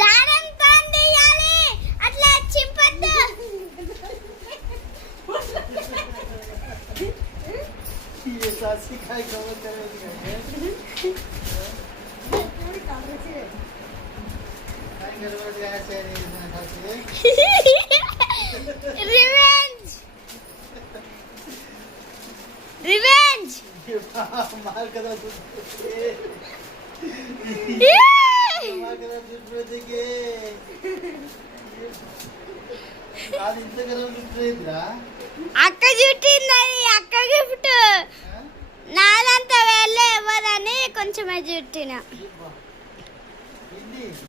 దారంతో తీయాలి, అట్లా చింపొద్దు. ये सासी काय कवर करेगी काय गरबड काय आहे ना सासी रिवेंज रिवेंज मार कदा मार कदा చూడేదికే అది ఇంత గరం చూడేదిరా అక్క జుట్టింది, అక్క గిఫ్ట్. నాదంతా వెళ్ళే ఎవరని కొంచెమే జుట్టిన.